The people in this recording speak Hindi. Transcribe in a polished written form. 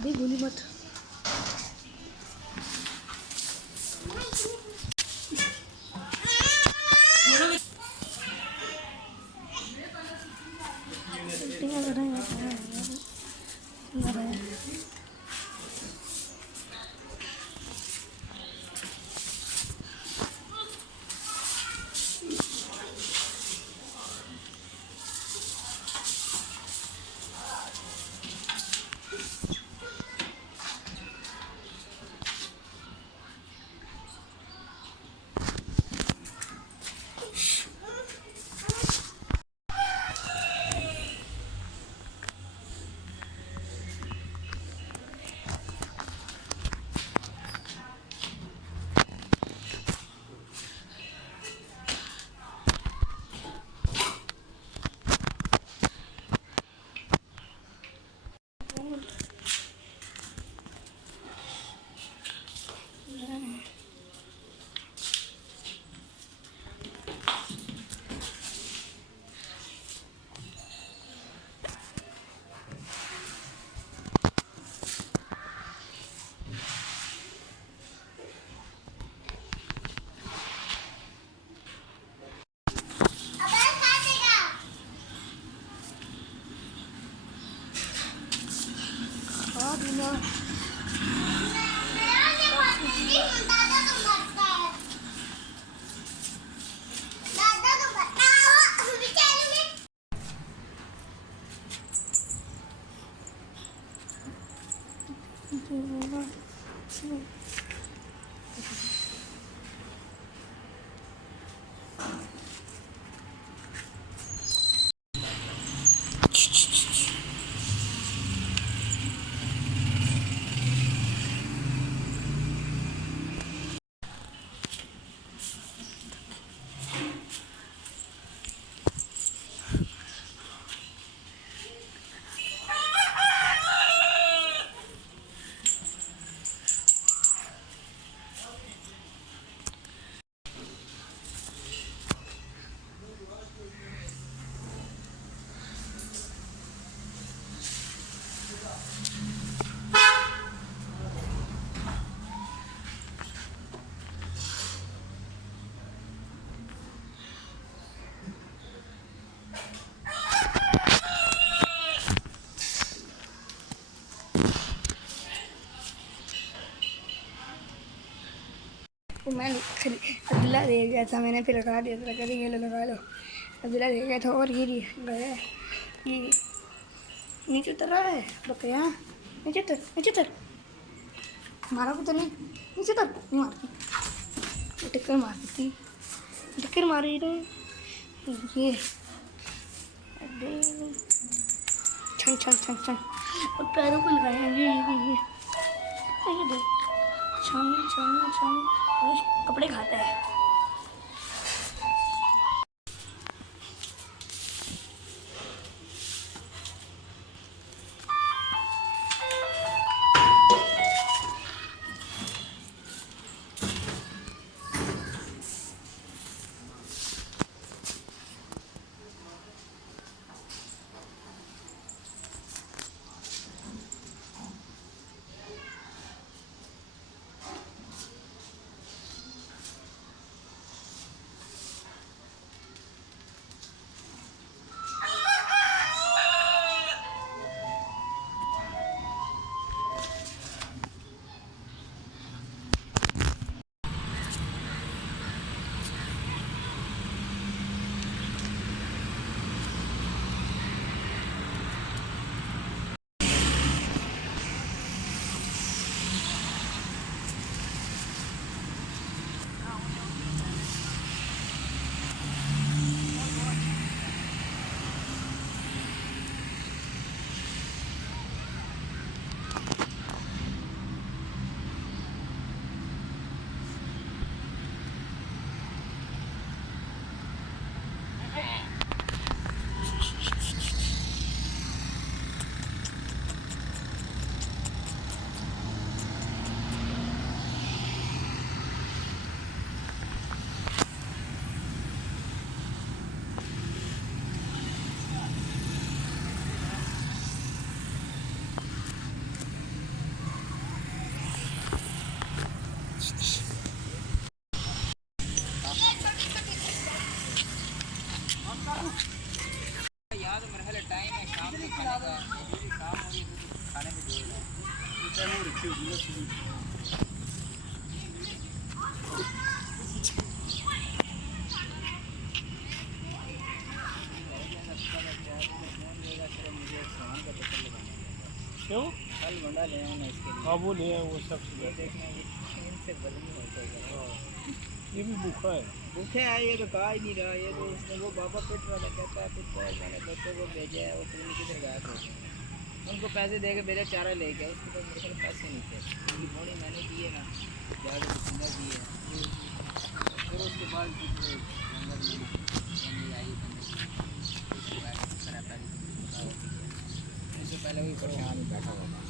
मारी गोली मत। मैं अब्दुल्ला दे गया था, मैंने फिर लगा दिया था, कभी ये लगा लो। अब्दुल्ला दे गया था और ये गया ये नीचे उतर रहा है बकया। नीचे उतर मारा को तो नहीं, नीचे उतर नहीं मारती, टक्कर मारी रे ये छन छन छन छन और पैरों को लगाया ये छन छन छन कपड़े खाता है। क्यों? कल मंडा ले आना इसके लिए। हाँ वो ले आए, वो सब ये देखना ये इनसे बदली होता है। ये भी भूखा है। भूखे आए, ये तो खा ही नहीं रहा। ये तो उसने वो बाबा पिट रहा था, कहता है पिटता है, मैंने बच्चों को भेजा है, वो पता नहीं किधर गायब हो गए। उनको पैसे दे के भेजा, चारा ले गए। उसके पास मेरे ख्याल पैसे नहीं थे, उनकी बॉडी मैंने दी है ना, ज़्यादा मशीनर दी है। फिर उसके बाद जंगल में बंदी आई, बंदे उसके बाद खड़ा पहले इससे पहले वही परेशान ही बैठा हुआ था।